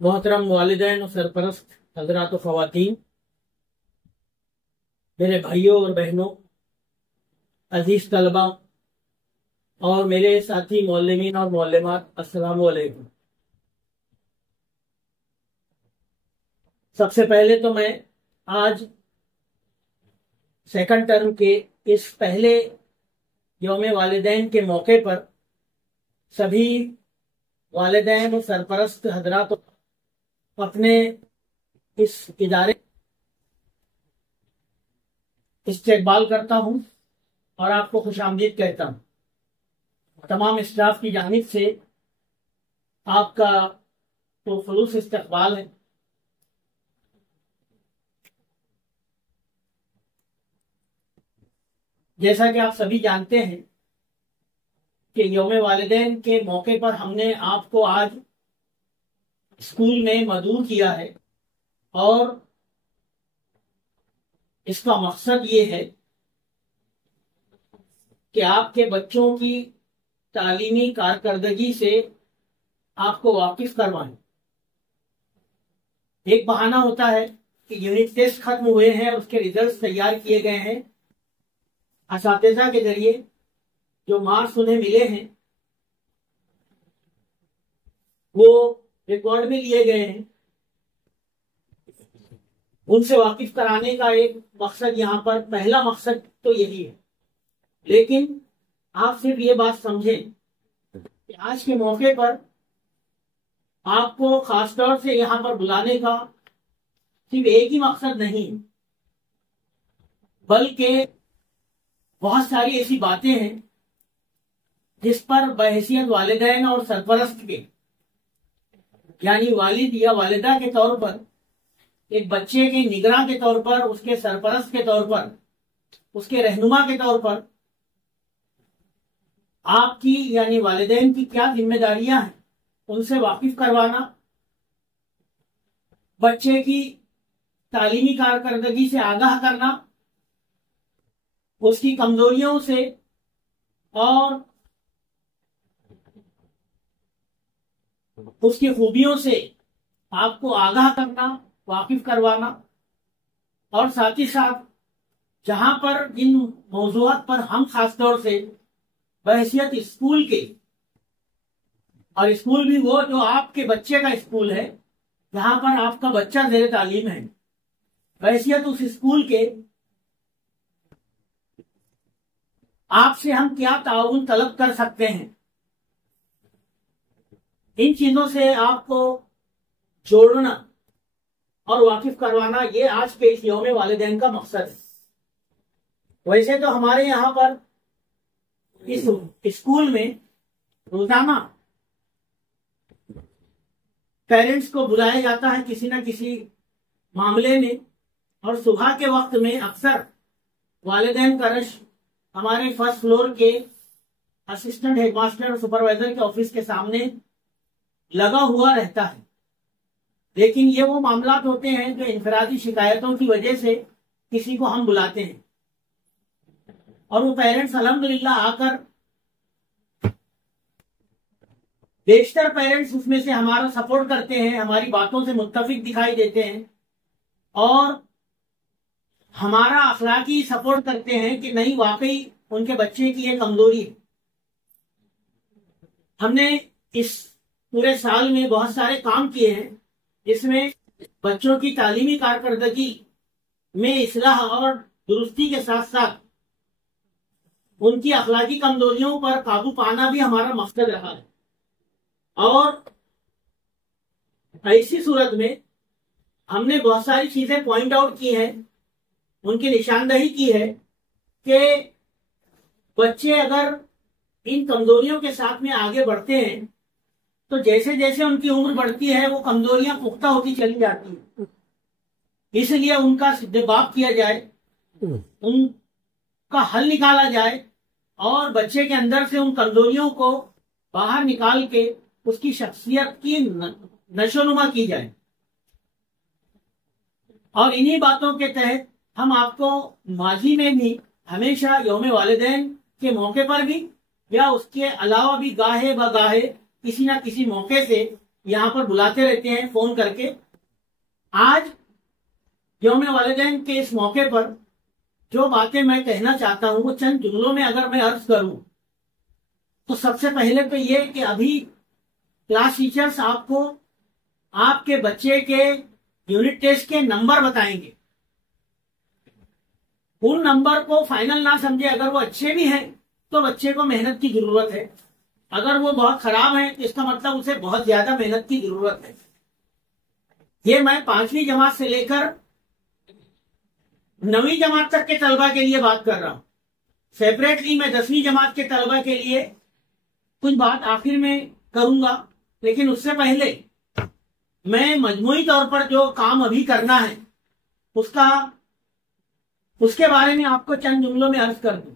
मोहतरम वालिदैन और सरपरस्त हजरात व ख़वातीन, मेरे भाइयों और बहनों, अजीज तलबा और मेरे साथी मौलमीन और मौलमात, अस्सलामु अलैकुम। सबसे पहले तो मैं आज सेकंड टर्म के इस पहले यौम वालिदैन के मौके पर सभी वालिदैन और सरपरस्त हजरात अपने इस इदारे इस्तकबाल करता हूं और आपको खुशामदीद कहता हूं। तमाम स्टाफ की जानिब से आपका तो खुलूस इस्तकबाल है। जैसा कि आप सभी जानते हैं कि यौम वालिदैन के मौके पर हमने आपको आज स्कूल में मदऊ किया है और इसका मकसद ये है कि आपके बच्चों की तालीमी कारकर्दगी से आपको वाकिफ करवाएं। एक बहाना होता है कि यूनिट टेस्ट खत्म हुए हैं और उसके रिजल्ट तैयार किए गए हैं, असातिज़ा के जरिए जो मार्क्स उन्हें मिले हैं वो रिकॉर्ड में लिए गए हैं, उनसे वाकिफ कराने का एक मकसद, यहाँ पर पहला मकसद तो यही है। लेकिन आप सिर्फ ये बात समझें कि आज के मौके पर आपको खासतौर से यहाँ पर बुलाने का सिर्फ एक ही मकसद नहीं, बल्कि बहुत सारी ऐसी बातें हैं जिस पर बहैसियत वालिदैन और सरपरस्त के, यानी वालिद या वालिदा के तौर पर, एक बच्चे के निगरां के तौर पर, उसके सरपरस्त के तौर पर, उसके रहनुमा के तौर पर आपकी यानी वालिदैन की क्या जिम्मेदारियां हैं उनसे वाकिफ करवाना, बच्चे की तालीमी कारकर्दगी से आगाह करना, उसकी कमजोरियों से और उसकी खूबियों से आपको आगाह करना, वाकिफ करवाना, और साथ ही साथ जहां पर जिन मौजूआत पर हम खासतौर से बहैसियत स्कूल के, और स्कूल भी वो जो आपके बच्चे का स्कूल है, जहां पर आपका बच्चा ज़ेरे तालीम है, बहैसियत उस स्कूल के आपसे हम क्या ताउन तलब कर सकते हैं, इन चीजों से आपको जोड़ना और वाकिफ करवाना, ये आज के इस यौम वालिदैन का मकसद है। वैसे तो हमारे यहाँ पर इस स्कूल में रोजाना पेरेंट्स को बुलाया जाता है किसी न किसी मामले में, और सुबह के वक्त में अक्सर वालिदैन का रश हमारे फर्स्ट फ्लोर के असिस्टेंट हेडमास्टर और सुपरवाइजर के ऑफिस के सामने लगा हुआ रहता है। लेकिन ये वो मामलात होते हैं जो इनफरादी शिकायतों की वजह से किसी को हम बुलाते हैं, और वो पेरेंट्स अल्हम्दुलिल्लाह आकर, बेशतर पेरेंट्स उसमें से हमारा सपोर्ट करते हैं, हमारी बातों से मुत्तफिक दिखाई देते हैं और हमारा अखलाकी सपोर्ट करते हैं कि नहीं, वाकई उनके बच्चे की ये कमजोरी है। हमने इस पूरे साल में बहुत सारे काम किए हैं जिसमें बच्चों की तालीमी कारकर्दगी में इस्लाह और दुरुस्ती के साथ साथ उनकी अखलाकी कमजोरियों पर काबू पाना भी हमारा मकसद रहा है। और ऐसी सूरत में हमने बहुत सारी चीजें पॉइंट आउट की हैं, उनकी निशानदही की है कि बच्चे अगर इन कमजोरियों के साथ में आगे बढ़ते हैं तो जैसे जैसे उनकी उम्र बढ़ती है वो कमजोरियां पुख्ता होती चली जाती हैं। इसलिए उनका सिद्दबाब किया जाए, उनका हल निकाला जाए और बच्चे के अंदर से उन कमजोरियों को बाहर निकाल के उसकी शख्सियत की नशोनुमा की जाए। और इन्हीं बातों के तहत हम आपको माजी में भी हमेशा यौम वालिदैन के मौके पर भी या उसके अलावा भी गाहे बगाहे किसी ना किसी मौके से यहाँ पर बुलाते रहते हैं फोन करके। आज यौम वालिदैन के इस मौके पर जो बातें मैं कहना चाहता हूं वो चंद जुमलों में अगर मैं अर्ज करूं तो सबसे पहले तो ये कि अभी क्लास टीचर्स आपको आपके बच्चे के यूनिट टेस्ट के नंबर बताएंगे। उन नंबर को फाइनल ना समझे, अगर वो अच्छे भी हैं तो बच्चे को मेहनत की जरूरत है, अगर वो बहुत खराब है तो इसका मतलब उसे बहुत ज्यादा मेहनत की जरूरत है। ये मैं 5वीं जमात से लेकर 9वीं जमात तक के तलबा के लिए बात कर रहा हूं। सेपरेटली मैं 10वीं जमात के तलबा के लिए कुछ बात आखिर में करूंगा, लेकिन उससे पहले मैं मजमूई तौर पर जो काम अभी करना है उसके बारे में आपको चंद जुमलों में अर्ज कर दूं।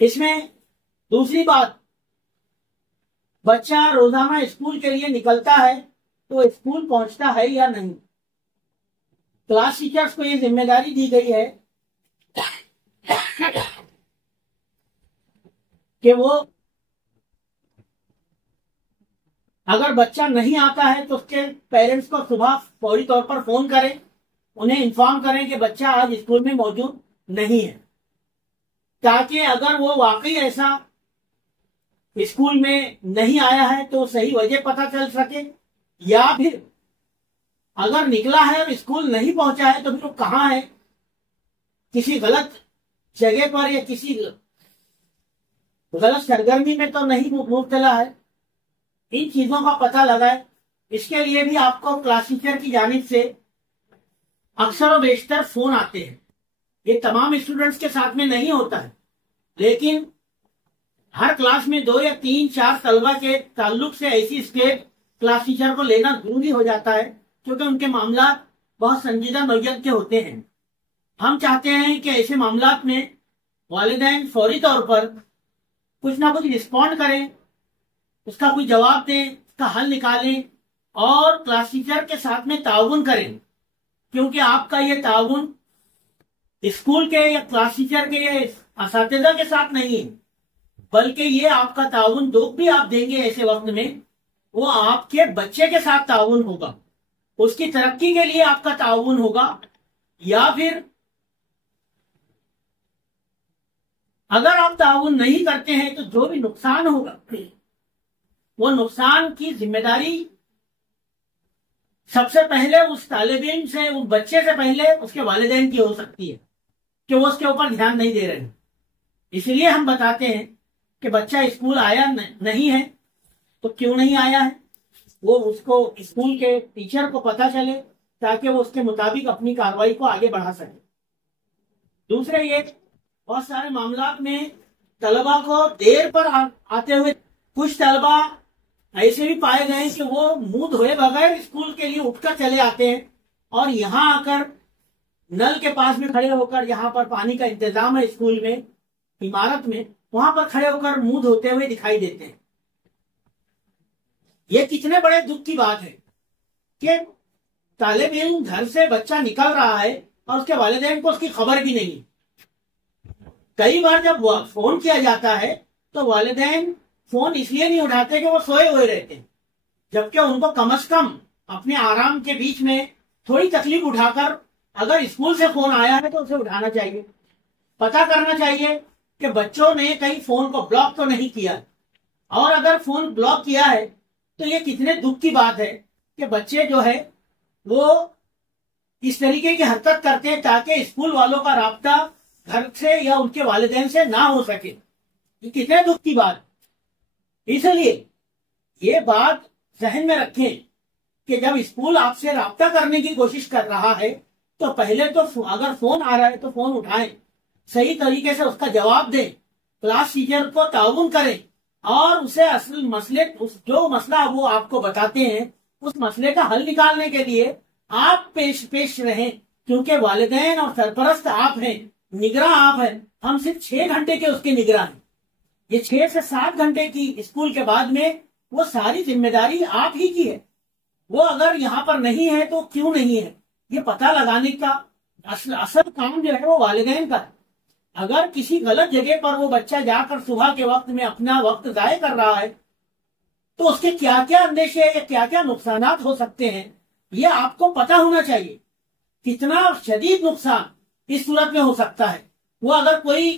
इसमें दूसरी बात, बच्चा रोजाना स्कूल के लिए निकलता है तो स्कूल पहुंचता है या नहीं। क्लास टीचर्स को ये जिम्मेदारी दी गई है कि वो अगर बच्चा नहीं आता है तो उसके पेरेंट्स को सुबह फौरी तौर पर फोन करें, उन्हें इन्फॉर्म करें कि बच्चा आज स्कूल में मौजूद नहीं है, ताकि अगर वो वाकई ऐसा स्कूल में नहीं आया है तो सही वजह पता चल सके, या फिर अगर निकला है और स्कूल नहीं पहुंचा है तो फिर वो कहाँ है, किसी गलत जगह पर या किसी गलत सरगर्मी में तो नहीं मुब्तला है। इन चीजों का पता लगाए। इसके लिए भी आपको क्लास टीचर की जानिब से अक्सर और बेशतर फोन आते हैं। ये तमाम स्टूडेंट्स के साथ में नहीं होता है, लेकिन हर क्लास में 2 या 3-4 तलबा के ताल्लुक से ऐसी स्टेप क्लास टीचर को लेना जरूरी हो जाता है, क्योंकि उनके मामला बहुत संजीदा नौयत के होते हैं। हम चाहते हैं कि ऐसे मामलात में वालिदैन फौरी तौर पर कुछ ना कुछ रिस्पॉन्ड करें, उसका कोई जवाब दें, उसका हल निकालें और क्लास टीचर के साथ में ताउन करें, क्योंकि आपका ये ताउन स्कूल के या क्लास टीचर के या असातिज़ा के साथ नहीं है, बल्कि ये आपका ताउन जो भी आप देंगे ऐसे वक्त में वो आपके बच्चे के साथ ताउन होगा, उसकी तरक्की के लिए आपका ताउन होगा। या फिर अगर आप ताउन नहीं करते हैं तो जो भी नुकसान होगा वो नुकसान की जिम्मेदारी सबसे पहले उस तालिब इल्म से, उस बच्चे से पहले उसके वालिदैन की हो सकती है कि वो उसके ऊपर ध्यान नहीं दे रहे। इसलिए हम बताते हैं कि बच्चा स्कूल आया नहीं है तो क्यों नहीं आया है, वो उसको स्कूल के टीचर को पता चले ताकि वो उसके मुताबिक अपनी कार्रवाई को आगे बढ़ा सके। दूसरे ये बहुत सारे मामलात में तलबा को देर पर आते हुए कुछ तलबा ऐसे भी पाए गए कि वो मुंह धोए बगैर स्कूल के लिए उठकर चले आते हैं और यहाँ आकर नल के पास में खड़े होकर, यहाँ पर पानी का इंतजाम है स्कूल में, इमारत में, वहां पर खड़े होकर मुंह धोते हुए दिखाई देते हैं। ये कितने बड़े दुख की बात है कि तालिब इल्म घर से बच्चा निकल रहा है और उसके वालिदैन को उसकी खबर भी नहीं। कई बार जब फोन किया जाता है तो वालिदैन फोन इसलिए नहीं उठाते कि वो सोए हुए रहते हैं, जबकि उनको कम से कम अपने आराम के बीच में थोड़ी तकलीफ उठाकर अगर स्कूल से फोन आया है तो उसे उठाना चाहिए, पता करना चाहिए कि बच्चों ने कहीं फोन को ब्लॉक तो नहीं किया, और अगर फोन ब्लॉक किया है तो ये कितने दुख की बात है कि बच्चे जो है वो इस तरीके की हरकत करते हैं ताकि स्कूल वालों का राब्ता घर से या उनके वालिदैन से ना हो सके। ये कितने दुख की बात। इसलिए ये बात जहन में रखें कि जब स्कूल आपसे राब्ता करने की कोशिश कर रहा है तो पहले तो अगर फोन आ रहा है तो फोन उठाएं, सही तरीके से उसका जवाब दें, क्लास टीचर को ताउन करें और उसे असल मसले, जो मसला वो आपको बताते हैं उस मसले का हल निकालने के लिए आप पेश रहें, क्योंकि वालिदैन और सरपरस्त आप हैं, निगरान आप हैं। हम सिर्फ 6 घंटे के उसके निगरान हैं। ये 6 से 7 घंटे की स्कूल के बाद में वो सारी जिम्मेदारी आप ही की है। वो अगर यहाँ पर नहीं है तो क्यों नहीं है, ये पता लगाने का असल काम जो है वो वालिदैन का है। अगर किसी गलत जगह पर वो बच्चा जाकर सुबह के वक्त में अपना वक्त जाया कर रहा है तो उसके क्या क्या अंदेशे या क्या क्या नुकसानात हो सकते हैं, ये आपको पता होना चाहिए। कितना शदीद नुकसान इस सूरत में हो सकता है। वो अगर कोई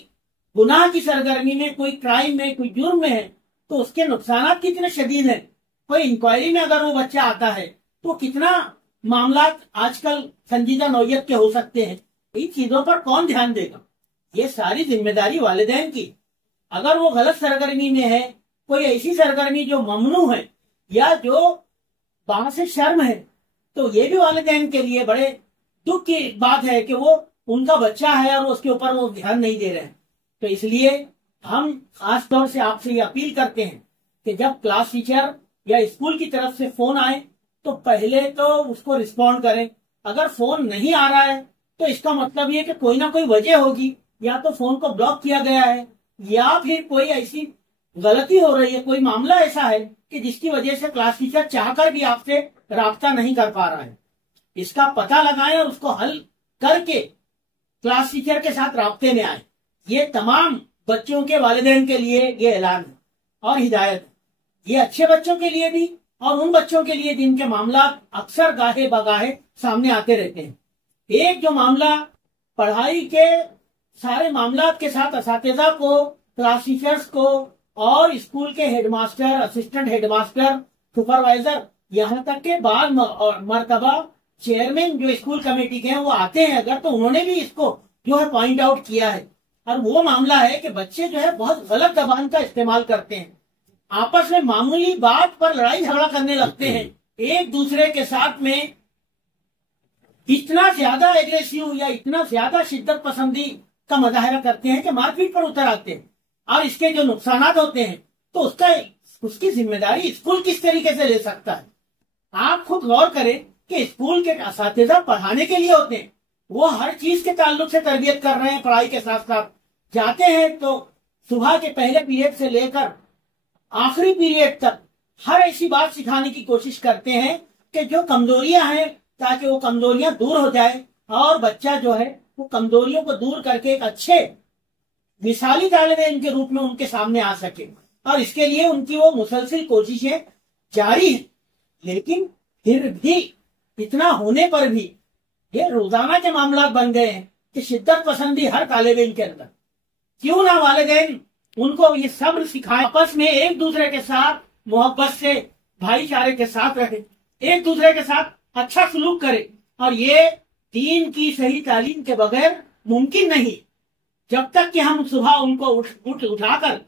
गुनाह की सरगर्मी में, कोई क्राइम में, कोई जुर्म में है तो उसके नुकसानात कितने शदीद हैं। कोई इंक्वायरी में अगर वो बच्चा आता है तो कितना मामला आजकल संजीदा नौयत के हो सकते हैं। इन चीजों पर कौन ध्यान देगा? ये सारी जिम्मेदारी वालिदैन की। अगर वो गलत सरगर्मी में है, कोई ऐसी सरगर्मी जो ममनू है या जो वहां से शर्म है, तो ये भी वालिदैन के लिए बड़े दुख की बात है कि वो उनका बच्चा है और उसके ऊपर वो ध्यान नहीं दे रहे हैं। तो इसलिए हम खास तौर से आपसे ये अपील करते हैं कि जब क्लास टीचर या स्कूल की तरफ से फोन आए तो पहले तो उसको रिस्पॉन्ड करें। अगर फोन नहीं आ रहा है तो इसका मतलब ये कि कोई ना कोई वजह होगी, या तो फोन को ब्लॉक किया गया है या फिर कोई ऐसी गलती हो रही है, कोई मामला ऐसा है कि जिसकी वजह से क्लास टीचर चाहकर भी आपसे राब्ता नहीं कर पा रहा है। इसका पता लगाएं और उसको हल करके क्लास टीचर के साथ राब्ते में आए। ये तमाम बच्चों के वालिदैन के लिए ये ऐलान है और हिदायत है। ये अच्छे बच्चों के लिए भी और उन बच्चों के लिए जिनके मामला अक्सर गाहे बगाहे सामने आते रहते हैं। एक जो मामला पढ़ाई के सारे मामलात के साथ असातिज़ा को, क्लास टीचर्स को और स्कूल के हेडमास्टर, असिस्टेंट हेडमास्टर, सुपरवाइजर, यहाँ तक के बाद मर्तबा चेयरमैन जो स्कूल कमेटी के हैं वो आते हैं अगर, तो उन्होंने भी इसको जो है पॉइंट आउट किया है। और वो मामला है कि बच्चे जो है बहुत गलत जबान का इस्तेमाल करते हैं, आपस में मामूली बात पर लड़ाई झगड़ा करने लगते हैं, एक दूसरे के साथ में इतना ज्यादा एग्रेसिव या इतना ज्यादा शिद्दत पसंदी का मुजाहरा करते हैं कि मारपीट पर उतर आते हैं। और इसके जो नुकसानात होते हैं तो उसकी जिम्मेदारी स्कूल किस तरीके से ले सकता है। आप खुद गौर करें कि स्कूल के असातिज़ा पढ़ाने के लिए होते हैं, वो हर चीज के ताल्लुक से तरबियत कर रहे हैं, पढ़ाई के साथ साथ जाते हैं तो सुबह के पहले पीरियड से लेकर आखिरी पीरियड तक हर ऐसी बात सिखाने की कोशिश करते हैं कि जो कमजोरियां हैं ताकि वो कमजोरियां दूर हो जाए और बच्चा जो है वो कमजोरियों को दूर करके एक अच्छे मिसाली तालिबे इल्म के रूप में उनके सामने आ सके। और इसके लिए उनकी वो मुसलसिल कोशिशें जारी है। लेकिन फिर भी इतना होने पर भी ये रोजाना के मामला बन गए हैं कि शिद्दत पसंदी हर तालिबे इल्म के अंदर। क्यों ना वालिदैन उनको ये सब्र सिखाएं, आपस में एक दूसरे के साथ मोहब्बत से, भाईचारे के साथ रहे, एक दूसरे के साथ अच्छा सलूक करे। और ये दीन की सही तालीम के बगैर मुमकिन नहीं। जब तक कि हम सुबह उनको उठाकर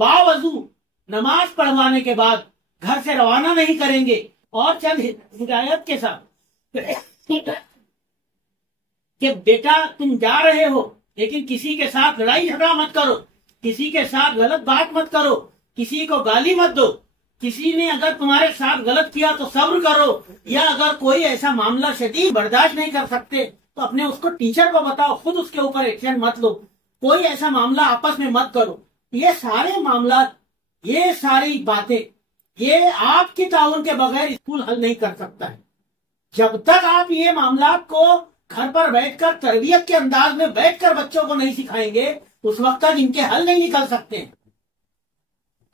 बावजू नमाज पढ़वाने के बाद घर से रवाना नहीं करेंगे और चंद हिदायत के साथ कि बेटा तुम जा रहे हो लेकिन किसी के साथ लड़ाई झगड़ा मत करो, किसी के साथ गलत बात मत करो, किसी को गाली मत दो, किसी ने अगर तुम्हारे साथ गलत किया तो सब्र करो, या अगर कोई ऐसा मामला शदीद बर्दाश्त नहीं कर सकते तो अपने उसको टीचर को बताओ, खुद उसके ऊपर एक्शन मत लो, कोई ऐसा मामला आपस में मत करो। ये सारे मामला, ये सारी बातें, ये आपकी ताउन के बगैर स्कूल हल नहीं कर सकता है। जब तक आप ये मामला को घर पर बैठकर तरबियत के अंदाज में बैठकर बच्चों को नहीं सिखाएंगे उस वक्त तक इनके हल नहीं निकल सकते।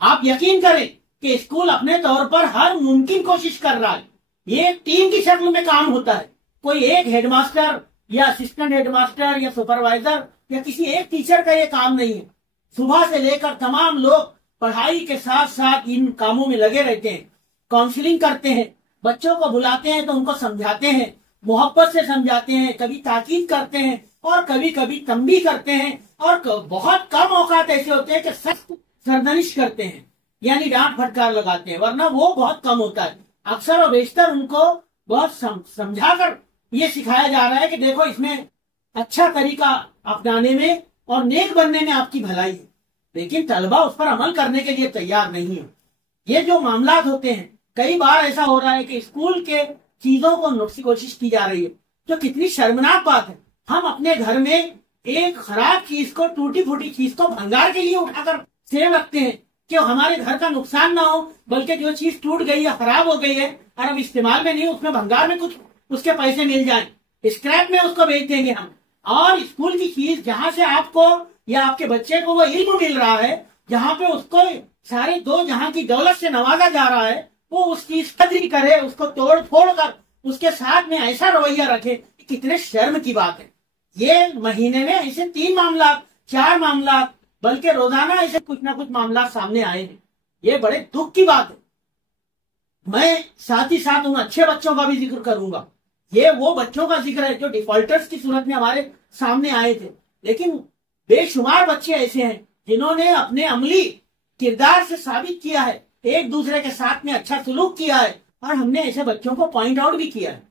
आप यकीन करें कि स्कूल अपने तौर पर हर मुमकिन कोशिश कर रहा है। ये एक टीम की शक्ल में काम होता है। कोई एक हेडमास्टर या असिस्टेंट हेडमास्टर या सुपरवाइजर या किसी एक टीचर का ये काम नहीं है। सुबह से लेकर तमाम लोग पढ़ाई के साथ साथ इन कामों में लगे रहते हैं, काउंसलिंग करते हैं, बच्चों को बुलाते हैं तो उनको समझाते हैं, मोहब्बत से समझाते हैं, कभी ताकीद करते हैं और कभी कभी तंबीह करते हैं। और बहुत कम औकात ऐसे होते हैं कि सख्त सरदनिश करते हैं, यानी डांट फटकार लगाते हैं, वरना वो बहुत कम होता है। अक्सर और बेशतर उनको बहुत समझाकर ये सिखाया जा रहा है कि देखो इसमें अच्छा तरीका अपनाने में और नेक बनने में आपकी भलाई है। लेकिन तलबा उस पर अमल करने के लिए तैयार नहीं है। ये जो मामलात होते हैं, कई बार ऐसा हो रहा है कि स्कूल के चीजों को नुक्स कोशिश की जा रही है, जो कितनी शर्मनाक बात है। हम अपने घर में एक खराब चीज को, टूटी फूटी चीज को भंगार के लिए उठाकर सेव रखते हैं कि हमारे घर का नुकसान ना हो, बल्कि जो चीज टूट गई या खराब हो गई है और अब इस्तेमाल में नहीं, उसमें भंगार में कुछ उसके पैसे मिल जाए, स्क्रैप में उसको बेच देंगे हम। और स्कूल की चीज जहां से आपको या आपके बच्चे को वो इल्म मिल रहा है, जहां पे उसको सारे दो जहां की दौलत से नवाजा जा रहा है, वो उसकी कदरी करे, उसको तोड़ फोड़ कर उसके साथ में ऐसा रवैया रखे, कितने शर्म की बात है। ये महीने में ऐसे 3 मामला, 4 मामला, बल्कि रोजाना ऐसे कुछ ना कुछ मामला सामने आए हैं। ये बड़े दुख की बात है। मैं साथ ही साथ उन अच्छे बच्चों का भी जिक्र करूंगा। ये वो बच्चों का जिक्र है जो डिफॉल्टर्स की सूरत में हमारे सामने आए थे, लेकिन बेशुमार बच्चे ऐसे हैं जिन्होंने अपने अमली किरदार से साबित किया है, एक दूसरे के साथ में अच्छा सलूक किया है, और हमने ऐसे बच्चों को पॉइंट आउट भी किया है।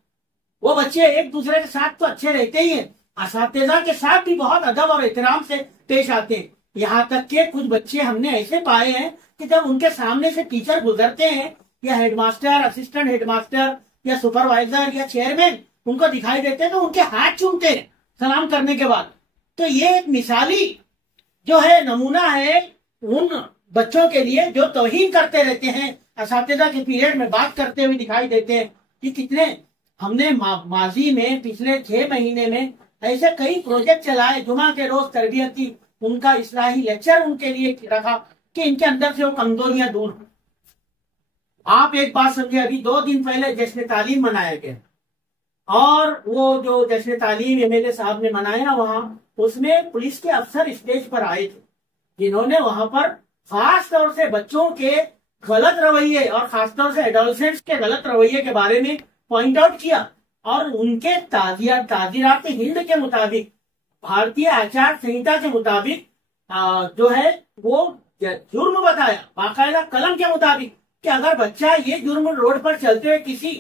वो बच्चे एक दूसरे के साथ तो अच्छे रहते ही हैं, असातिज़ा के साथ भी बहुत अदब और एहतराम से पेश आते हैं। यहाँ तक के कुछ बच्चे हमने ऐसे पाए हैं कि जब उनके सामने से टीचर गुजरते हैं, या हेडमास्टर, असिस्टेंट हेडमास्टर, या सुपरवाइजर, या चेयरमैन उनको दिखाई देते हैं तो उनके हाथ चूमते हैं सलाम करने के बाद। तो ये एक मिसाली जो है नमूना है उन बच्चों के लिए जो तौहीन करते रहते हैं, असातिज़ा के पीरियड में बात करते हुए दिखाई देते हैं। कि कितने हमने माजी में पिछले 6 महीने में ऐसे कई प्रोजेक्ट चलाए, जुमा के रोज तरबियती उनका इस्लाही लेक्चर उनके लिए रखा कि इनके अंदर से वो कमजोरियां दूर हो। आप एक बात समझे, अभी 2 दिन पहले जश्न तालीम मनाया गया, और वो जो जश्न तालीम एमएलए साहब ने मनाया वहां, उसमें पुलिस के अफसर स्टेज पर आए थे जिन्होंने वहां पर खास तौर से बच्चों के गलत रवैये और खासतौर से एडोलसेंट्स के गलत रवैये के बारे में पॉइंट आउट किया, और उनके ताजीरात हिंद के मुताबिक, भारतीय आचार संहिता के मुताबिक जो है वो जुर्म बताया, बाकायदा कलम के मुताबिक, कि अगर बच्चा ये जुर्म रोड पर चलते हुए किसी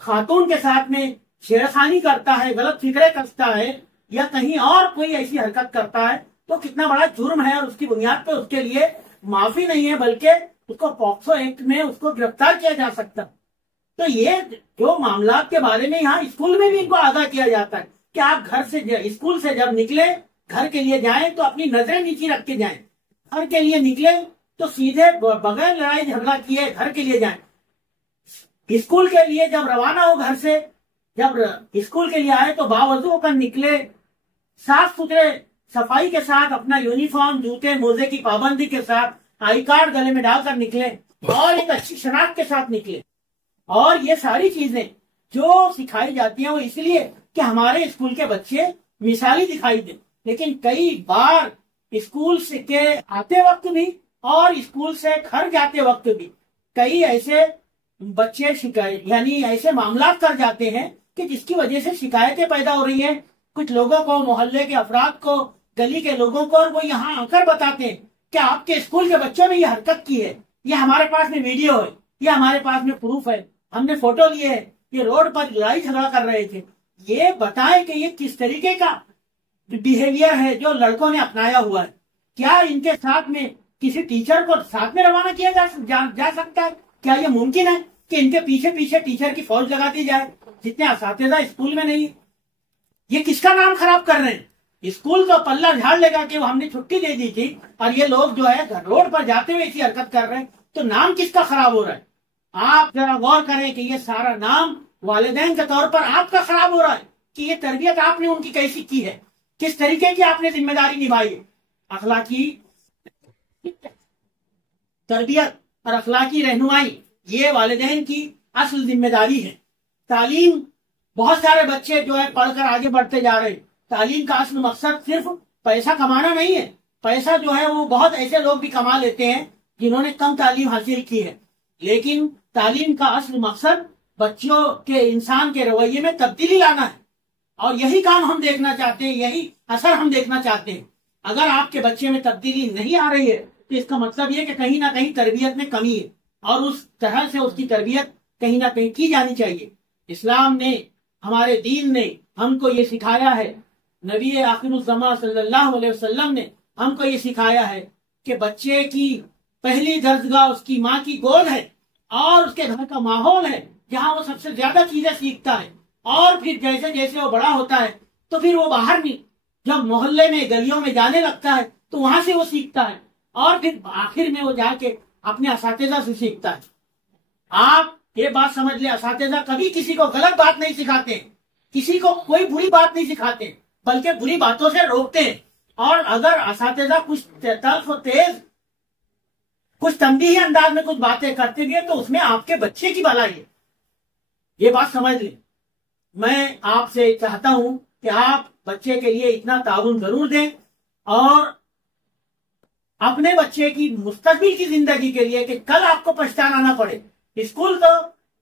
खातून के साथ में छेड़खानी करता है, गलत फिक्रे करता है, या कहीं और कोई ऐसी हरकत करता है, तो कितना बड़ा जुर्म है, और उसकी बुनियाद पर उसके लिए माफी नहीं है बल्कि उसको पॉक्सो एक्ट में उसको गिरफ्तार किया जा सकता। तो ये जो मामला के बारे में यहाँ स्कूल में भी इनको आगाह किया जाता है कि आप घर से, स्कूल से जब निकले, घर के लिए जाएं तो अपनी नजरें नीचे रख के जाएं, घर के लिए निकले तो सीधे बगैर लड़ाई झगड़ा किए घर के लिए जाएं। स्कूल के लिए जब रवाना हो घर से, जब स्कूल के लिए आए तो बावजूद होकर निकले, साफ सुथरे सफाई के साथ, अपना यूनिफॉर्म, जूते मोजे की पाबंदी के साथ, आई कार्ड गले में डालकर निकले, और एक अच्छी शनाख्त के साथ निकले। और ये सारी चीजें जो सिखाई जाती हैं वो इसलिए कि हमारे स्कूल के बच्चे मिसाली दिखाई दें। लेकिन कई बार स्कूल से के आते वक्त भी और स्कूल से घर जाते वक्त भी कई ऐसे बच्चे शिकायत यानी ऐसे मामला कर जाते हैं कि जिसकी वजह से शिकायतें पैदा हो रही हैं कुछ लोगों को, मोहल्ले के अफराद को, गली के लोगों को, और वो यहाँ आकर बताते हैं कि आपके स्कूल के बच्चों ने ये हरकत की है, ये हमारे पास में वीडियो है, ये हमारे पास में प्रूफ है, हमने फोटो लिए है, ये रोड पर लड़ाई झगड़ा कर रहे थे। ये बताएं कि ये किस तरीके का बिहेवियर है जो लड़कों ने अपनाया हुआ है। क्या इनके साथ में किसी टीचर को साथ में रवाना किया जा सकता है? क्या ये मुमकिन है कि इनके पीछे पीछे टीचर की फौज लगा दी जाए जितने असातिज़ा स्कूल में नहीं? ये किसका नाम खराब कर रहे हैं? स्कूल का पल्ला झाड़ लेगा कि वो हमने छुट्टी दे दी थी और ये लोग जो है रोड पर जाते हुए ऐसी हरकत कर रहे हैं, तो नाम किसका खराब हो रहा है? आप जरा गौर करें कि ये सारा नाम वालिदैन के तौर पर आपका खराब हो रहा है कि ये तरबियत आपने उनकी कैसी की है, किस तरीके की आपने जिम्मेदारी निभाई है। अखलाकी तरबियत और अखलाकी रहनुमाई ये वालिदैन की असल जिम्मेदारी है। तालीम, बहुत सारे बच्चे जो है पढ़कर आगे बढ़ते जा रहे हैं। तालीम का असल मकसद सिर्फ पैसा कमाना नहीं है। पैसा जो है वो बहुत ऐसे लोग भी कमा लेते हैं जिन्होंने कम तालीम हासिल की है, लेकिन तालीम का असल मकसद बच्चों के, इंसान के रवैये में तब्दीली लाना है, और यही काम हम देखना चाहते हैं, यही असर हम देखना चाहते हैं। अगर आपके बच्चे में तब्दीली नहीं आ रही है तो इसका मतलब यह कि कहीं ना कहीं तरबियत में कमी है, और उस तरह से उसकी तरबियत कहीं ना कहीं की जानी चाहिए। इस्लाम ने, हमारे दीन ने हमको ये सिखाया है, नबी आखिरुज़्ज़मा सल्लल्लाहु अलैहि वसल्लम ने हमको ये सिखाया है कि बच्चे की पहली दर्जगाह उसकी माँ की गोद है, और उसके घर का माहौल है जहाँ वो सबसे ज्यादा चीजें सीखता है। और फिर जैसे जैसे वो बड़ा होता है तो फिर वो बाहर नहीं, जब मोहल्ले में, गलियों में जाने लगता है तो वहां से वो सीखता है, और फिर आखिर में वो जाके अपने असातिज़ा से सीखता है। आप ये बात समझ ले, असातिज़ा कभी किसी को गलत बात नहीं सिखाते, किसी को कोई बुरी बात नहीं सिखाते, बल्कि बुरी बातों से रोकते हैं। और अगर असातिज़ा कुछ तल्ख और तेज, कुछ तंबीही अंदाज में कुछ बातें करते भी है तो उसमें आपके बच्चे की भलाई है, ये बात समझ लें। मैं आपसे चाहता हूं कि आप बच्चे के लिए इतना ताउन जरूर दें और अपने बच्चे की मुस्तकबिल की जिंदगी के लिए, कि कल आपको पछताना ना पड़े। स्कूल तो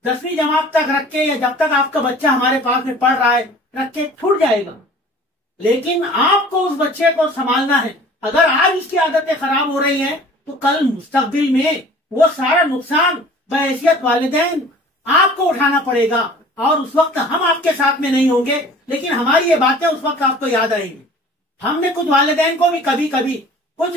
10वीं जमात तक रख के, या जब तक आपका बच्चा हमारे पास में पढ़ रहा है रख के छूट जाएगा, लेकिन आपको उस बच्चे को संभालना है। अगर आज उसकी आदतें खराब हो रही हैं तो कल मुस्तकबिल में वो सारा नुकसान बहैसियत वालिदैन आपको उठाना पड़ेगा। और उस वक्त हम आपके साथ में नहीं होंगे, लेकिन हमारी ये बातें उस वक्त आपको याद आएंगी। हमने कुछ वालिदैन को भी कभी कभी कुछ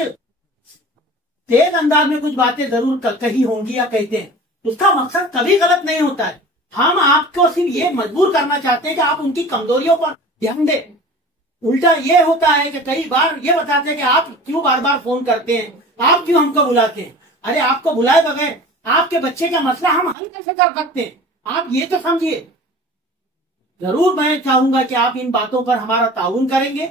तेज अंदाज में कुछ बातें जरूर कही होंगी या कहते हैं, उसका मकसद कभी गलत नहीं होता है। हम आपको सिर्फ ये मजबूर करना चाहते हैं कि आप उनकी कमजोरियों पर ध्यान दें। उल्टा ये होता है कि कई बार ये बताते हैं कि आप क्यों बार बार फोन करते हैं, आप क्यों हमको बुलाते हैं। अरे आपको बुलाए बगैर आपके बच्चे का मसला हम हल कैसे कर सकते हैं, आप ये तो समझिए। जरूर मैं चाहूंगा कि आप इन बातों पर हमारा ताउन करेंगे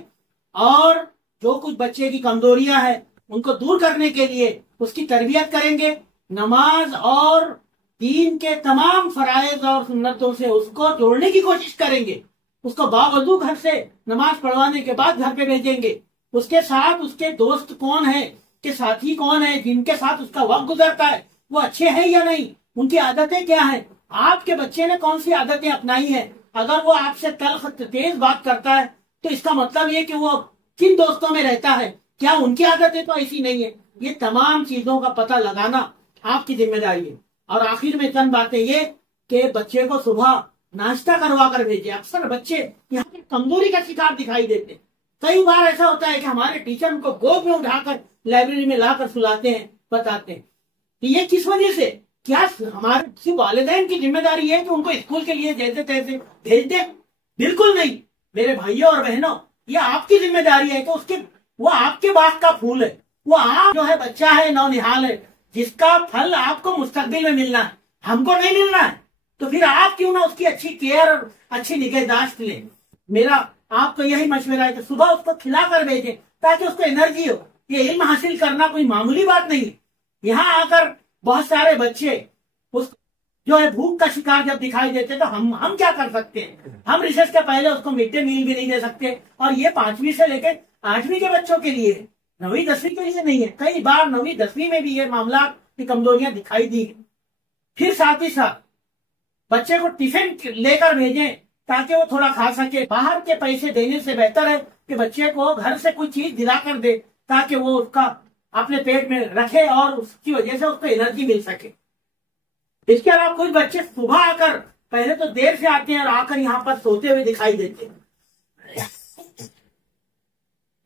और जो कुछ बच्चे की कमजोरियां हैं उनको दूर करने के लिए उसकी तरबियत करेंगे। नमाज और दीन के तमाम फराइज और सुन्नतों से उसको जोड़ने की कोशिश करेंगे। उसको बावजूद घर से नमाज पढ़वाने के बाद घर पे भेजेंगे। उसके साथ उसके दोस्त कौन है, के साथी कौन है, जिनके साथ उसका वक्त गुजरता है वो अच्छे हैं या नहीं, उनकी आदतें क्या हैं, आपके बच्चे ने कौन सी आदतें अपनाई हैं। अगर वो आपसे तल्ख तेज बात करता है तो इसका मतलब ये कि वो किन दोस्तों में रहता है, क्या उनकी आदतें तो ऐसी नहीं है। ये तमाम चीजों का पता लगाना आपकी जिम्मेदारी है। और आखिर में चंद बातें ये कि बच्चे को सुबह नाश्ता करवा कर भेजे। अक्सर बच्चे यहाँ पे कमजोरी का शिकार दिखाई देते। कई बार ऐसा होता है कि हमारे टीचर उनको गोद में उठाकर लाइब्रेरी में लाकर सुलाते हैं, बताते हैं। तो ये किस वजह से, क्या हमारे सिर्फ वालिदैन की जिम्मेदारी है कि उनको स्कूल के लिए जैसे तैसे भेज दे? बिल्कुल नहीं मेरे भाइयों और बहनों, ये आपकी जिम्मेदारी है कि उसके वो आपके बाग का फूल है, वो आप जो है बच्चा है, नौनिहाल है, जिसका फल आपको मुस्तकबिल में मिलना है, हमको नहीं मिलना है। तो फिर आप क्यों ना उसकी अच्छी केयर और अच्छी निगहदाश्त लें। मेरा आपको यही मशवरा है कि सुबह उसको खिला कर भेजें ताकि उसको एनर्जी हो। ये इल्म हासिल करना कोई मामूली बात नहीं। यहाँ आकर बहुत सारे बच्चे उस जो है भूख का शिकार जब दिखाई देते तो हम क्या कर सकते हैं। हम रिसेस के पहले उसको मिड डे मील भी नहीं दे सकते। और ये 5वीं से लेकर 8वीं के बच्चों के लिए है, 9वीं 10वीं के लिए नहीं है। कई बार 9वीं 10वीं में भी ये मामला की कमजोरियां दिखाई दी। फिर साथ ही साथ बच्चे को टिफिन लेकर भेजें ताकि वो थोड़ा खा सके। बाहर के पैसे देने से बेहतर है कि बच्चे को घर से कोई चीज दिला कर दे ताकि वो उसका अपने पेट में रखे और उसकी वजह से उसको एनर्जी मिल सके। इसके अलावा कुछ बच्चे सुबह आकर, पहले तो देर से आते हैं और आकर यहाँ पर सोते हुए दिखाई देते हैं।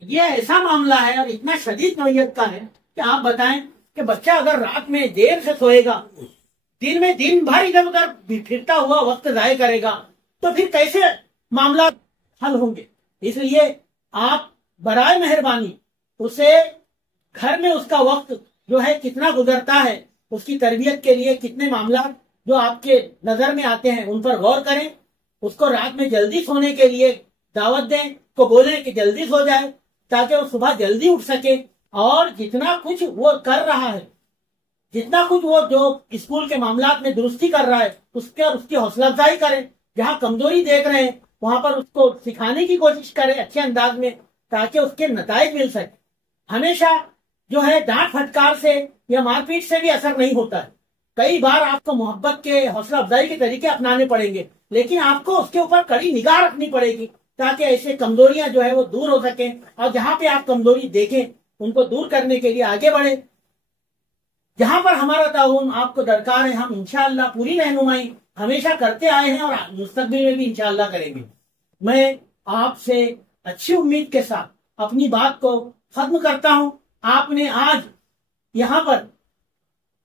ये ऐसा मामला है और इतना शदीद नौयत का है कि आप बताएं कि बच्चा अगर रात में देर से सोएगा, दिन में दिन भर इधर उधर फिरता हुआ वक्त जाया करेगा, तो फिर कैसे मामला हल होंगे। इसलिए आप बराए मेहरबानी उसे घर में उसका वक्त जो है कितना गुजरता है, उसकी तरबियत के लिए कितने मामला जो आपके नजर में आते हैं उन पर गौर करें। उसको रात में जल्दी सोने के लिए दावत दें, को बोलें कि जल्दी सो जाए ताकि वो सुबह जल्दी उठ सके। और जितना कुछ वो कर रहा है, जितना कुछ वो जो स्कूल के मामलात में दुरुस्ती कर रहा है उसकी हौसला अफजाई करें। जहाँ कमजोरी देख रहे हैं वहां पर उसको सिखाने की कोशिश करें अच्छे अंदाज में, ताकि उसके नताइज मिल सके। हमेशा जो है डांट फटकार से या मारपीट से भी असर नहीं होता है। कई बार आपको मोहब्बत के हौसला अफजाई के तरीके अपनाने पड़ेंगे, लेकिन आपको उसके ऊपर कड़ी निगाह रखनी पड़ेगी ताकि ऐसे कमजोरियां जो है वो दूर हो सके। और जहां पे आप कमजोरी देखें उनको दूर करने के लिए आगे बढ़े। जहां पर हमारा ताउन आपको दरकार है, हम इंशाअल्लाह पूरी रहनुमाई हमेशा करते आए हैं और मुस्तकबिल में भी इंशाअल्लाह करेंगे। मैं आपसे अच्छी उम्मीद के साथ अपनी बात को खत्म करता हूं। आपने आज यहाँ पर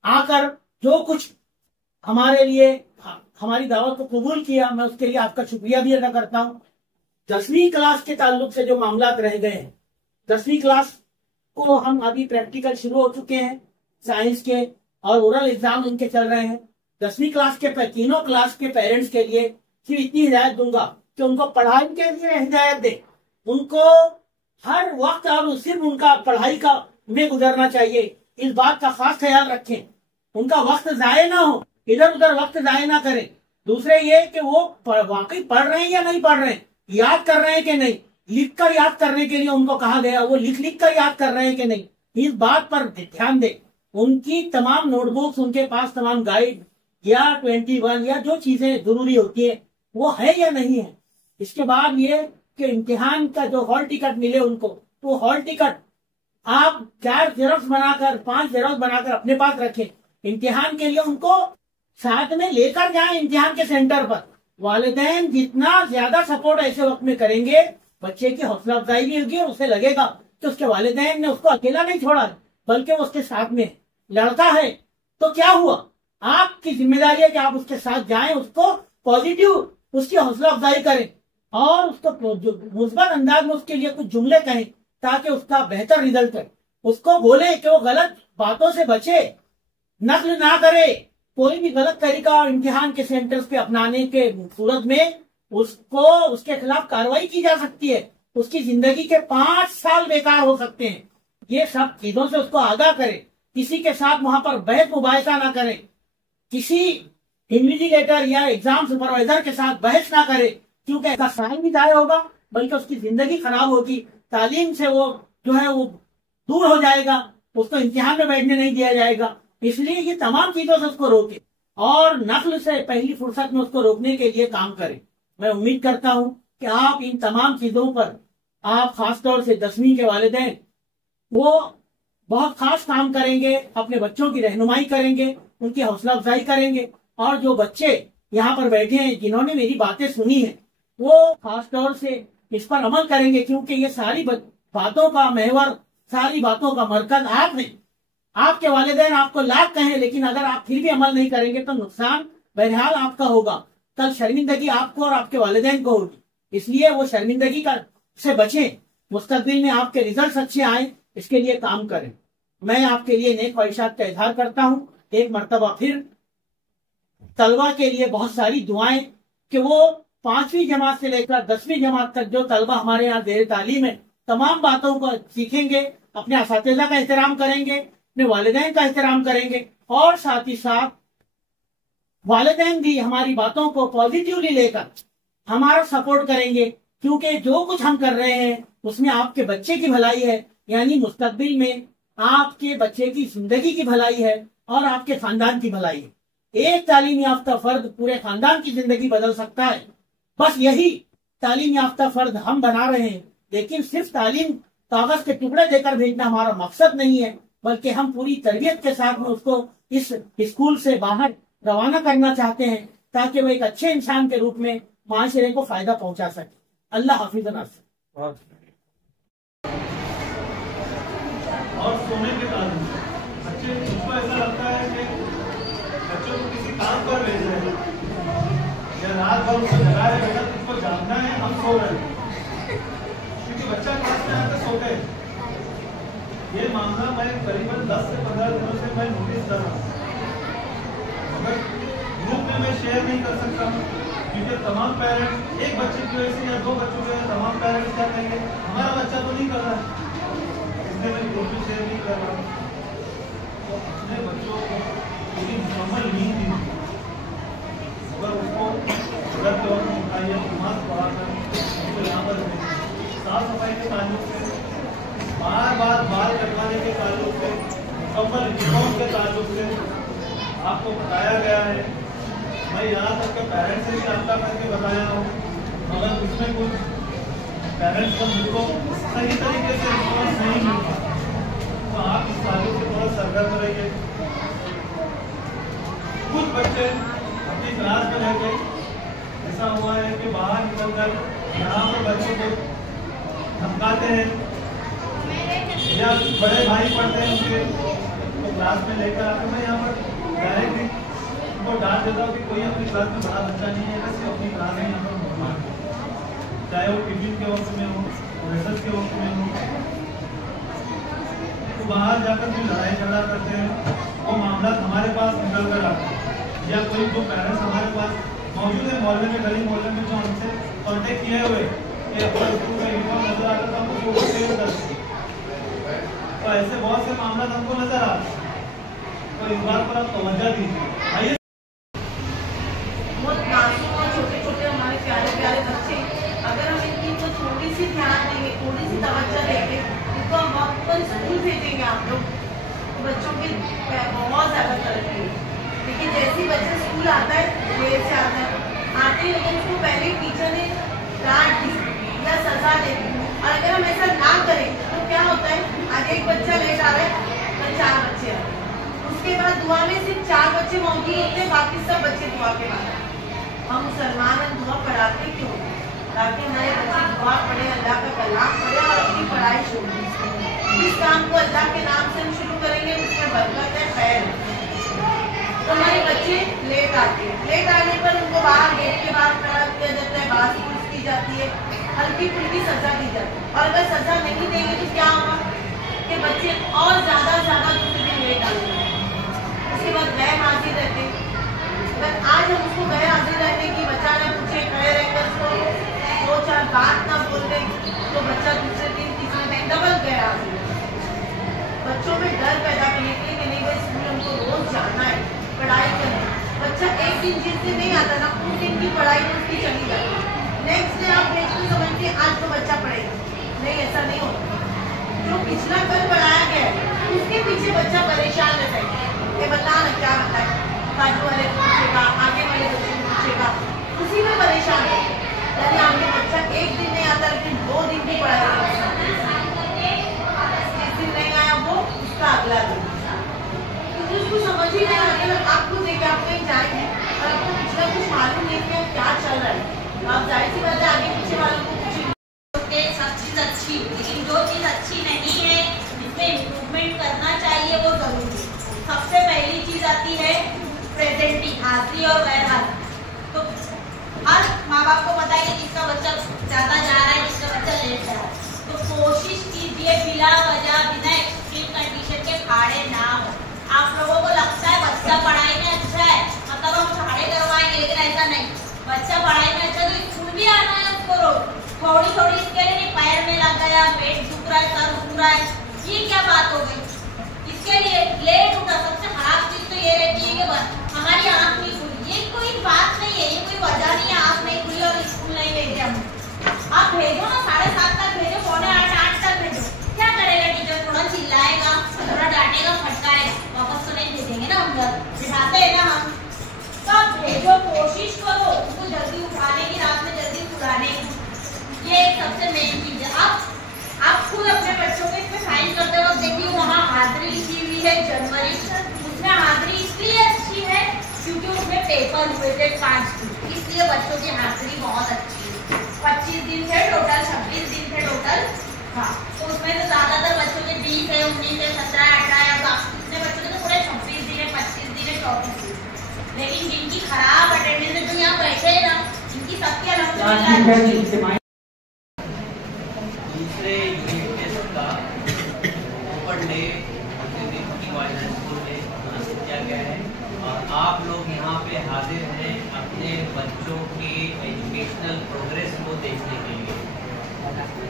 आकर जो कुछ हमारे लिए हमारी दावत को कबूल किया, मैं उसके लिए आपका शुक्रिया भी अदा करता हूँ। 10वीं क्लास के ताल्लुक से जो मामला रह गए हैं, 10वीं क्लास को हम अभी प्रैक्टिकल शुरू हो चुके हैं साइंस के, और ओरल एग्जाम इनके चल रहे हैं। 10वीं क्लास के तीनों क्लास के पेरेंट्स के लिए सिर्फ इतनी हिदायत दूंगा कि उनको पढ़ाई के लिए हिदायत दे, उनको हर वक्त और सिर्फ उनका पढ़ाई का में गुजरना चाहिए। इस बात का खास ख्याल रखें, उनका वक्त जाये ना हो, इधर उधर वक्त जाये ना करें। दूसरे ये कि वो वाकई पढ़ रहे हैं या नहीं पढ़ रहे हैं, याद कर रहे हैं कि नहीं, लिख कर याद करने के लिए उनको कहा गया, वो लिख लिख कर याद कर रहे हैं कि नहीं, इस बात पर ध्यान दें। उनकी तमाम नोटबुक्स, उनके पास तमाम गाइड या 21 या जो चीजें जरूरी होती है वो है या नहीं है। इसके बाद ये कि इम्तिहान का जो हॉल टिकट मिले उनको, तो हॉल टिकट आप 4 जेरोक्स बनाकर 5 जेरोक्स बनाकर अपने पास रखें। इम्तिहान के लिए उनको साथ में लेकर जाएं इम्तिहान के सेंटर पर। वालिदैन जितना ज्यादा सपोर्ट ऐसे वक्त में करेंगे, बच्चे की हौसला अफजाई भी होगी और उसे लगेगा कि उसके वालिदैन ने उसको अकेला नहीं छोड़ा, बल्कि वो उसके साथ में। लड़का है तो क्या हुआ, आपकी जिम्मेदारी है कि आप उसके साथ जाएं, उसको पॉजिटिव उसकी हौसला अफजाई करें और उसको मुस्बत अंदाज में उसके लिए कुछ जुमले कहें ताकि उसका बेहतर रिजल्ट करे। उसको बोले कि वो गलत बातों से बचे, नकल ना करे, कोई भी गलत तरीका इम्तिहान के सेंटर्स पे अपनाने के सूरत में उसको उसके खिलाफ कार्रवाई की जा सकती है। उसकी जिंदगी के 5 साल बेकार हो सकते हैं। ये सब चीजों से उसको आगाह करे। किसी के साथ वहां पर बहस मुबाहिसा ना करे, किसी इन्विजिलेटर या एग्जाम सुपरवाइजर के साथ बहस ना करे, क्योंकि इसका साल भी जाया होगा बल्कि उसकी जिंदगी खराब होगी। तालीम से वो जो है वो दूर हो जाएगा, उसको इम्तिहान में बैठने नहीं दिया जाएगा। इसलिए ये तमाम चीजों से उसको रोके और नस्ल से पहली फुर्सत में उसको रोकने के लिए काम करें। मैं उम्मीद करता हूं कि आप इन तमाम चीजों पर, आप खासतौर से 10वीं के वालिदैन, वो बहुत खास काम करेंगे, अपने बच्चों की रहनुमाई करेंगे, उनकी हौसला अफजाई करेंगे। और जो बच्चे यहाँ पर बैठे हैं जिन्होंने मेरी बातें सुनी है, वो खासतौर से इस पर अमल करेंगे, क्योंकि ये सारी बातों का महवर, सारी बातों का मरकज आप हैं। आपके वालिदैन आपको लाख कहें, लेकिन अगर आप फिर भी अमल नहीं करेंगे तो नुकसान बहरहाल आपका होगा। कल शर्मिंदगी आपको और आपके वालिदैन को होगी। इसलिए वो शर्मिंदगी का से बचें, मुस्तकबिल में आपके रिजल्ट अच्छे आए, इसके लिए काम करें। मैं आपके लिए नेक ख्वाहिशात का इजहार करता हूँ। एक मरतबा फिर तलबा के लिए बहुत सारी दुआएं कि वो 5वीं जमात से लेकर 10वीं जमात तक जो तलबा हमारे यहाँ ज़ेर तालीम है, तमाम बातों को सीखेंगे, अपने असातिज़ा का एहतराम करेंगे, अपने वालिदैन का एहतराम करेंगे और साथ ही साथ वालिदैन भी हमारी बातों को पॉजिटिवली लेकर हमारा सपोर्ट करेंगे, क्योंकि जो कुछ हम कर रहे हैं उसमें आपके बच्चे की भलाई है, यानी मुस्तकबिल में आपके बच्चे की जिंदगी की भलाई है और आपके खानदान की भलाई है। एक तालीम याफ्ता फर्द पूरे खानदान की जिंदगी बदल सकता है। बस यही तालीम याफ्ता फर्द हम बना रहे हैं, लेकिन सिर्फ तालीम कागज के टुकड़े देकर भेजना हमारा मकसद नहीं है, बल्कि हम पूरी तरबियत के साथ में उसको इस स्कूल से बाहर रवाना करना चाहते हैं, ताकि वो एक अच्छे इंसान के रूप में माशरे को फायदा पहुंचा सके। अल्लाह हाफिज़। और सोने के ताल्लुक बच्चे, उनको ऐसा लगता है कि बच्चों को किसी काम पर भेज रहे हैं या रात भर उसको जगा रहे, बेटा तुमको जागना है, हम सो रहे हैं, क्योंकि बच्चा क्लास में आकर सोते हैं। ये मामला मैं करीबन 10 से 15 दिनों से मैं नोटिस कर रहा हूँ, मगर ग्रुप में मैं शेयर नहीं कर सकता हूँ, क्योंकि तमाम पेरेंट्स एक बच्चे की वजह से या 2 बच्चों की वजह से तमाम पेरेंट्स क्या कहेंगे, हमारा बच्चा तो नहीं कर रहा है, इसलिए मैं ग्रुप में शेयर नहीं कर रहा हूँ। तो अपने बच्चों को पूरी मुकम्मल नींद दी, अगर उसको गलत तौर पर उठाइए, नमाज पढ़ाकर उसको यहाँ पर साफ सफाई के ताल्लुक से, बार बार बाल कटवाने के ताल्लुक से, मुकम्मल रिफॉर्म के ताल्लुक से आपको बताया गया है। मैं यहाँ तक के पेरेंट्स से भी रब्ता करके बताया हूँ, मगर उसमें कुछ पेरेंट्स को मुझको सही तरीके से रिस्पॉन्स नहीं मिलता, तो आप इस ताल्लुक से थोड़ा सरगर्म रहिए। कुछ बच्चे अपनी क्लास में रह गए, ऐसा हुआ है कि बाहर निकलकर यहाँ पर बच्चों को धमकाते हैं या बड़े भाई पढ़ते हैं उनके, तो क्लास में लेकर आकर मैं यहाँ पर डायरेक्टली उनको डांट देता हूँ कि कोई अपनी क्लास में बड़ा बच्चा नहीं है, वैसे अपनी क्लास में यहाँ पर घुमा, चाहे वो टिफिन के वक्त में हो, रिसर्च के वक्त में हो। तो बाहर जाकर जो लड़ाई झगड़ा करते हैं वो मामला हमारे पास निकल कर आते हैं, या कोई जो पेरेंट्स हमारे पास मौजूद है मोहल्ले में, गली मोहल्ले में, जो हमसे कॉन्टेक्ट किए हुए, स्कूल में यूनिफॉर्म नजर आता था हमको वो सेव करते। तो ऐसे बहुत से मामला हमको नजर आते हैं, तो इस बात पर आप तवज्जो दीजिए। आइए, बहुत मासूम और छोटे छोटे हमारे प्यारे प्यारे बच्चे, अगर हम इनकी तो थोड़ी सी ध्यान देंगे, थोड़ी सी तवज्जो देंगे, उनको हम वक्त पर स्कूल भेजेंगे आप लोग, तो बच्चों की बहुत ज़्यादा तरक्की है। लेकिन जैसे बच्चा स्कूल आता है, देर से आता है, आते ही अगर उसको पहले टीचर ने डांट दी या सजा दे दी, और अगर हम ऐसा ना करें तो क्या होता है, आगे एक बच्चा लेट आ रहा है तो 4 बच्चे आ रहे हैं, उसके बाद दुआ में सिर्फ 4 बच्चे मौजूद होते हैं, बाकी सब बच्चे दुआ के बाद। हम मुसलमान दुआ पढ़ाते क्यों? ताकि हमारे बच्चे दुआ पढ़े, अल्लाह का कलाम पढ़े और अपनी पढ़ाई शुरू करें। जिस काम को अल्लाह के नाम से हम शुरू करेंगे उसमें बरकत है, खैर है। तो हमारे बच्चे लेट आते हैं, लेट आने पर उनको बाहर गेट के बाहर खड़ा किया जाता है, बात पूछ की जाती है, हल्की फुल्की सजा दी जाती है। और अगर सजा नहीं देंगे तो क्या होगा कि बच्चे और ज्यादा दूसरे दिन लेट आएंगे, उसके बाद गैर हाजिर रहते। अगर आज हम उसको गैर हाजिर रहने की बच्चा ने पूछे, खड़े रहकर उसको 2-4 बात ना बोल रहे, तो बच्चा दूसरे दिन तीसरे दिन डबल गैर हाजिर। बच्चों में डर पैदा करने के लिए कि नहीं भाई स्कूल हमको रोज जाना है, पढ़ाई करनी। बच्चा एक दिन जिस दिन नहीं आता ना, उस दिन की पढ़ाई तो उसकी चली जाती है। नेक्स्ट डे आप देखते समझते हैं आज तो बच्चा पढ़ेगा, नहीं, ऐसा नहीं होता। जो पिछला कल पढ़ाया गया है उसके पीछे बच्चा परेशान रहता है, ये बता ना क्या बताए, बाजू वाले को पूछेगा, आगे वाले बच्चे को पूछेगा, उसी में परेशान है। यानी आपके बच्चा एक दिन नहीं आता लेकिन 2 दिन की पढ़ाई करता है, जिस दिन नहीं आया वो उसका अगला दिन। उसको समझ ही नहीं आ रहा। आपको देखिए, आप कहीं जाएंगे और आपको पिछला कुछ मालूम नहीं कि क्या चल रहा है, आप जाहिर सी बात है आगे पीछे वालों को पूछेंगे। सब चीज अच्छी, लेकिन जो चीज अच्छी नहीं है जिसमें इम्प्रूवमेंट करना चाहिए वो जरूरी। सबसे पहली चीज आती है प्रेजेंटिंग, हाजिरी और गैर हाजिरी। तो हर माँ बाप को पता है कि जिसका बच्चा ज्यादा जा रहा है, जिसका बच्चा लेट जा रहा है, तो कोशिश कीजिए बिना वजह, बिना एक्सट्रीम कंडीशन के खाड़े ना हो। आप लोगों को लगता है बच्चा पढ़ाई में अच्छा है मतलब हम खाड़े करवाएंगे, लेकिन ऐसा नहीं। बच्चा पढ़ाई में अच्छा तो स्कूल भी आना है उसको रोज, थोड़ी इसके लिए पैर में लग गया, पेट दुख रहा है, सर दुख रहा है, ये क्या बात हो गई? इसके लिए लेट उठा। सबसे खराब चीज तो ये रहती है कि हमारी आंख नहीं खुली, ये कोई बात नहीं है, ये कोई वजह नहीं है आंख नहीं खुली और स्कूल नहीं भेजे हम। आप भेजो ना, 7:30 तक भेजो, 7:45 तक भेजो, क्या करेगा टीचर? थोड़ा चिल्लाएगा, थोड़ा डांटेगा, फटकाएगा, वापस तो नहीं भेजेंगे ना हम घर, बिठाते हैं ना हम। तब भेजो, कोशिश करो उसको जल्दी उठाने की, रात में जल्दी सुलाने की, ये एक सबसे मेन चीज है। अब आप खुद अपने बच्चों के इसमें साइन करते वक्त देखिए वहाँ हाजिरी लिखी हुई है जनवरी, उसमें हाजिरी इसलिए अच्छी है क्योंकि उसमें पेपर हुए थे 5 दिन, इसलिए बच्चों की हाजिरी बहुत अच्छी है। 25 दिन थे टोटल, 26 दिन थे टोटल। हाँ, तो उसमें तो ज्यादातर बच्चों के 20 है, 19 है, 17, 18 इतने बच्चों के तो पूरे 26 दिन है, 25 दिन है, 24 दिन। लेकिन जिनकी खराब अटेंडेंस है, जो यहाँ बैठे हैं ना, इनकी सबकी अलग दूसरे यूनिट टेस्ट का ओपन डे स्कूल में किया गया है और आप लोग यहाँ पे हाजिर हैं अपने बच्चों की एजुकेशनल प्रोग्रेस को देखने के लिए।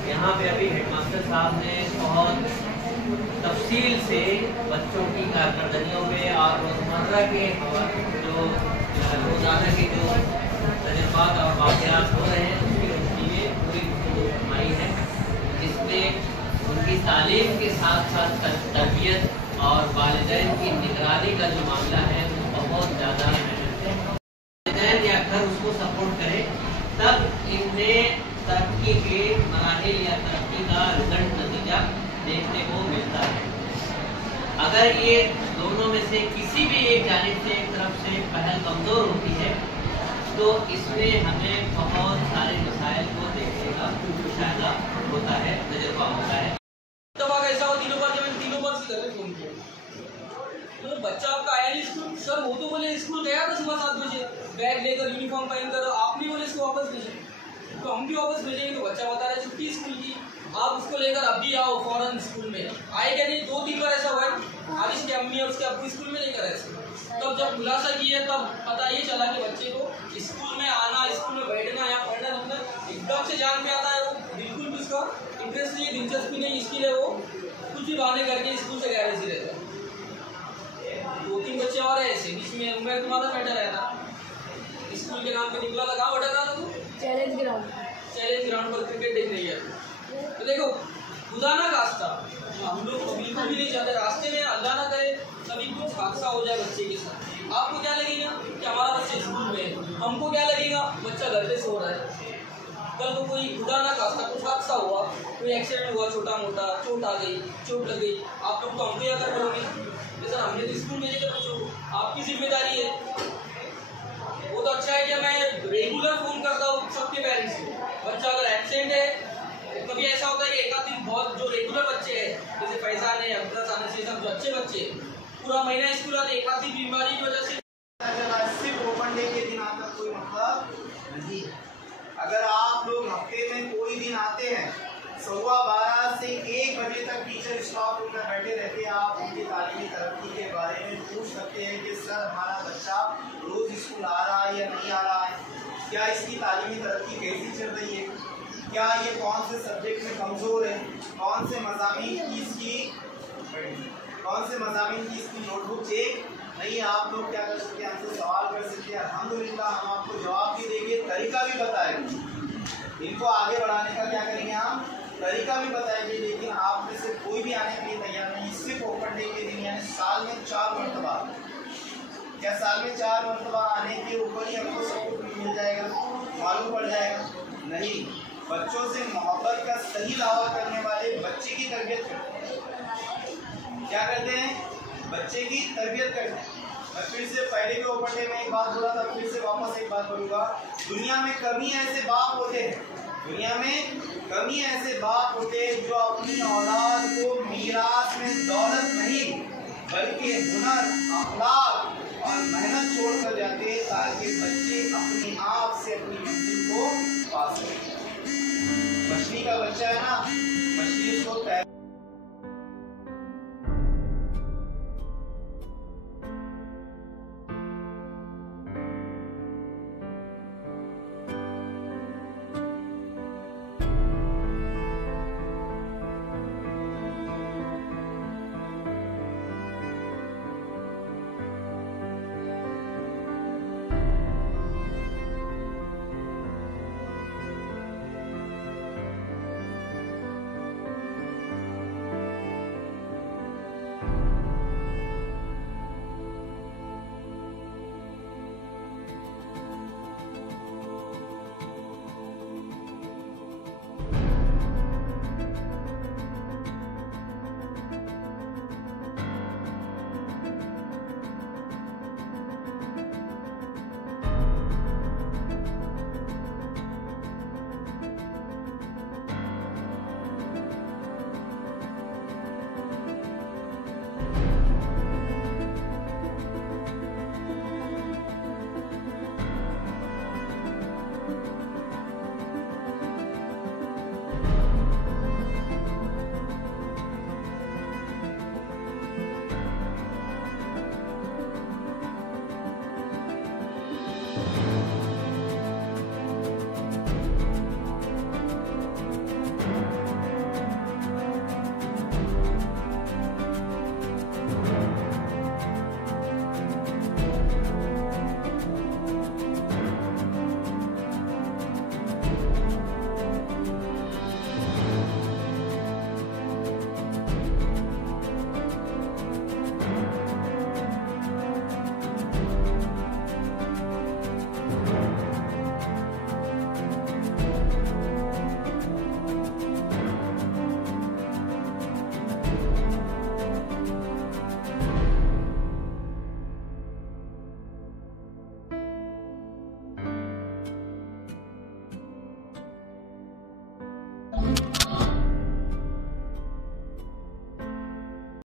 यहाँ पे अभी हेडमास्टर साहब ने बहुत तफसील से बच्चों की कारकर्दगियों पे और रोजमर्रा के जो रोजाना के जो तजुर्बात और वाक़यात हो रहे हैं उसकी पूरी फरमाई है, जिसमें उनकी तालीम के साथ साथ तरबियत और वालिदैन की निगरानी का जो मामला है वो बहुत ज़्यादा अहम है। वालिदैन या घर उसको सपोर्ट करें तब इनमें तरक्की के मराहिल या तरक्की का रिजल्ट नतीजा देखने को मिलता है। अगर ये दोनों में से किसी भी एक जानिब से एक तरफ से पहल कमजोर होती है तो इसमें हमें बहुत सारे मसाइल को देखने का मुशाहिदा होता है, तजुर्बा होता है। तो ऐसा हो तीनों बार, जब मैंने तीनों बार से फोन किया तो बच्चा आपका आया नहीं स्कूल, सर वो तो बोले स्कूल गया था सुबह 7 बजे बैग लेकर यूनिफॉर्म पहनकर, आप नहीं बोले इसको वापस भेजें, तो हम भी वापस भेजेंगे। तो बच्चा बता रहा है छुट्टी स्कूल की, आप उसको लेकर अभी आओ फौरन स्कूल में। आए क्या नहीं, 2-3 बार ऐसा हुआ है। आज इसके अम्मी और उसके अब्बू स्कूल में लेकर आए, तब जब खुलासा किया तब पता ये चला कि बच्चे को स्कूल में आना, स्कूल में बैठना या पढ़ना लिखना दिमाग से जान पे आता है, वो बिल्कुल भी उसका इंटरेस्ट नहीं है, दिलचस्पी नहीं, इसके लिए वो कुछ भी बहाने करके स्कूल से गैर ऐसे रहता है। 2-3 बच्चे और है ऐसे, बीच में उम्र तुम्हारा बैठा रहता, स्कूल के नाम पे निकला था, कहाँ बैठा था तू? चैलेंज ग्राउंड पर क्रिकेट देखने गया। तो देखो खुदा ना खास्ता, हम लोग बिल्कुल भी नहीं चाहते रास्ते में अल्लाह ना करे कभी कुछ हादसा हो जाए बच्चे के साथ। आपको क्या लगेगा कि हमारा बच्चा स्कूल में है, हमको क्या लगेगा बच्चा घर पे सो रहा है। कल को कोई खुदा ना खास्ता कुछ हादसा हुआ, कोई एक्सीडेंट हुआ छोटा मोटा, चोट आ गई, चोट लग गई, आप लोग तो हमको क्या कर बोलोगे? सर हमने तो स्कूल भेजे थे बच्चों को, आपकी जिम्मेदारी है। वो तो अच्छा है कि मैं रेगुलर फोन करता हूँ सबके पेरेंट्स को। बच्चा अगर एब्सेंट है, कभी ऐसा होता है कि एक आध दिन बहुत जो रेगुलर बच्चे हैं जैसे फैजान है, अब्दुल सानिस है, सब जो अच्छे बच्चे पूरा महीना स्कूल आते, एक आध दिन बीमारी की वजह से सिर्फ ओपन डे के दिन आता कोई मतलब नहीं। अगर आप लोग हफ्ते में कोई दिन आते हैं 12:15 से 1 बजे तक टीचर स्टॉफ रूम में बैठे रहते हैं, आप उनकी तालीमी तरक्की के बारे में पूछ सकते हैं कि सर हमारा बच्चा रोज स्कूल आ रहा है या नहीं आ रहा है, क्या इसकी तालीमी तरक्की कैसी चल रही है, क्या ये कौन से सब्जेक्ट में कमज़ोर है, कौन से मज़ामीन की इसकी नोटबुक चेक नहीं। आप लोग क्या कर सकते हैं, हमसे सवाल कर सकते हैं, अल्हम्दुलिल्लाह हम आपको जवाब भी देंगे, तरीका भी बताएंगे, इनको आगे बढ़ाने का क्या करेंगे हम तरीका भी बताएंगे। लेकिन आप में से कोई भी आने के लिए तैयार नहीं, सिर्फ ओपन डे के दिन यानी साल में 4 मरतबा, क्या साल में 4 मरतबा आने के ऊपर ही हमको सब कुछ मिल जाएगा, मालूम पड़ जाएगा? नहीं, बच्चों से मोहब्बत का सही दावा करने वाले बच्चे की तरबियत करते हैं। क्या करते हैं? बच्चे की तरबियत करते हैं। मैं फिर से पहले भी ओपन डे में एक बात बोला था, फिर से वापस एक बात बोलूँगा, दुनिया में कम ही ऐसे बाप होते हैं, दुनिया में कम ही ऐसे बाप होते हैं जो अपनी औलाद को मीरास में दौलत नहीं बल्कि हुनर, अखलाक और मेहनत छोड़ कर जाते हैं ताकि बच्चे अपने आप से अपनी मंजिल को पा सकें। मछली का बच्चा है ना, मछली उसको